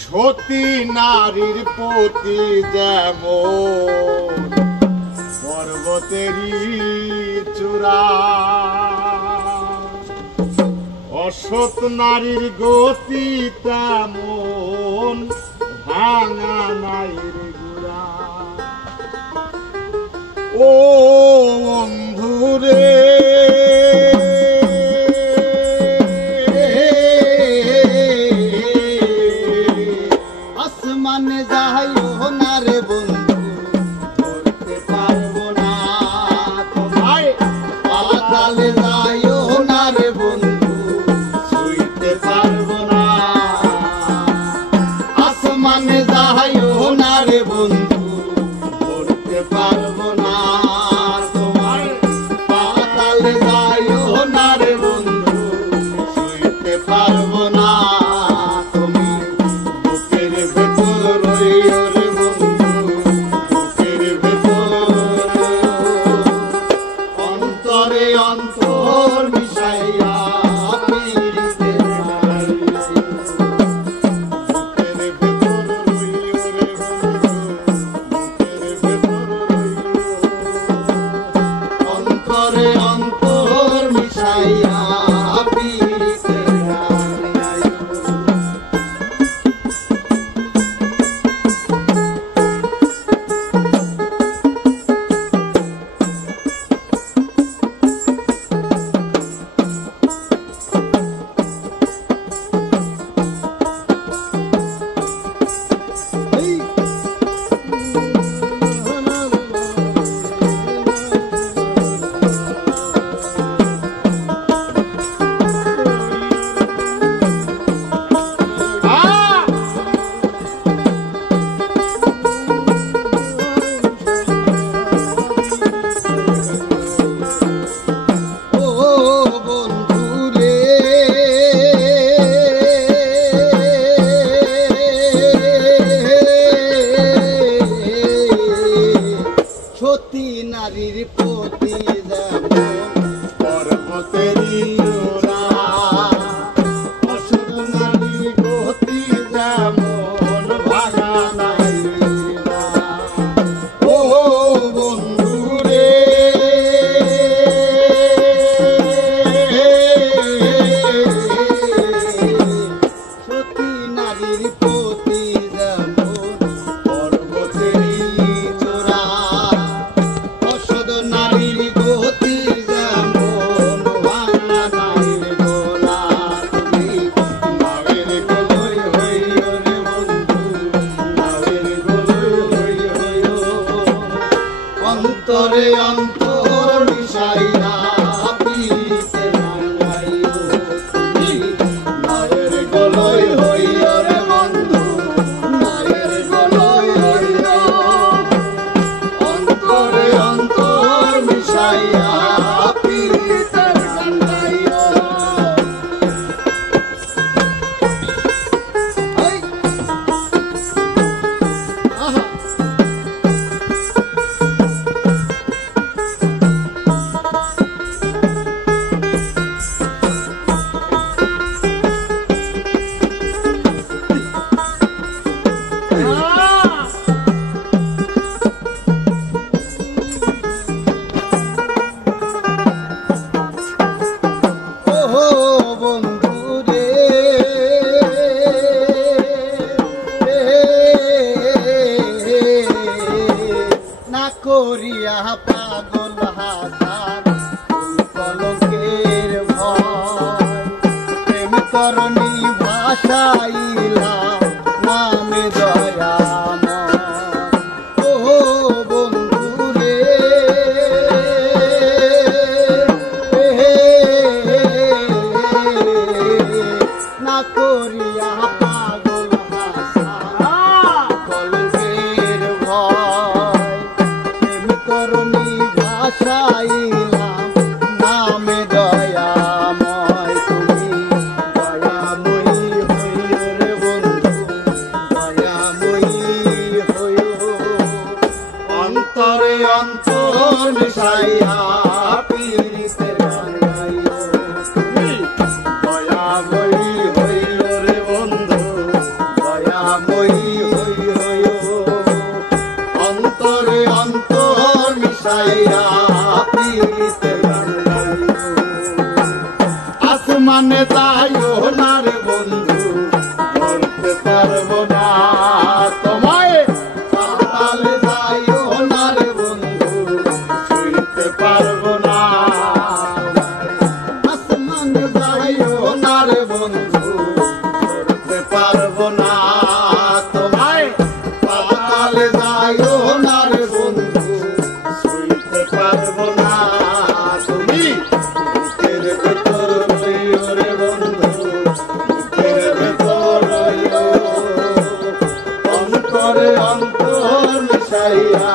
সতী নারীর প্রতি যেমন পর্বতেরই চূড়া, অসৎ নারীর গতি তেমন ভাঙা নাইর গুড়া। ও বন্ধুরে আসমানে যাইও না রে বন্ধু, ধরতে পারবো না তোমায়। পাতালে যাইও না রে বন্ধু, ছুঁইতে পারবো না। আসমানে যাইও না রে বন্ধু, ধরতে পারবো না তোমায়। পাতালে যাইও না রে বন্ধু, ছুঁইতে পারবো না। অন্তর মিশাইয়া পীড়িতের অন্তরে অন্তর মিশাইয়া পীড়িতের সতী নারীর প্রতি যেমন পর্বতেরই চূড়া, অসৎ নারীর গতি যেমন ভাঙা নাইরা। ও বন্ধুরে সতী নারীর প্রতি যেমন পর্বতেরই চূড়া, নারীর গতি যেমন ভাঙা নাইর গোলা। তুমি নামের গোলই হইও রে বন্ধু, নামের গোলই হইও। অন্তরে অন্তর মিশাইয়া পীড়িতে ভাঙাইও। তুমি নামের গোলই হইও রে বন্ধু, নামের গোলই হইও। অন্তরে অন্তর মিশাইয়া পীড়িতে ভাঙাইও। করিয়া পাগল হাসান কলঙ্কের ভয়, প্রেম তরণী ভাষাইলা নামে দয়াময়। ও বন্ধুরে না করিয়া পাগল হাসান কলঙ্কের ভয়, তরুণী ভাষাইলাম নামে দয়াময়। তুমি দয়াময়ী হইও রে বন্ধু, দয়াময়ী হইও। অন্তরে অন্তর মিশাইয়া পীড়িতে ভাঙাইও। তুমি দয়াময়ী হইও রে বন্ধু, মই অন্তরে অন্তর মিশাইয়া পিরিতে গান গাইও আসমানে যাইও না রে বন্ধু বলতে পারবো না তোমায় পাতালে যাইও না রে বন্ধু শুইতে পারবো না আসমানে যাইও না রে বন্ধু করতে পারবো না তোমায় পাতালে যাইও না রে বন্ধু শুইতে পারবো না তুমি বুকের ভেতর রইও রে বন্ধু বুকের ভেতর রইও অন্তরে অন্তর মিশাইয়া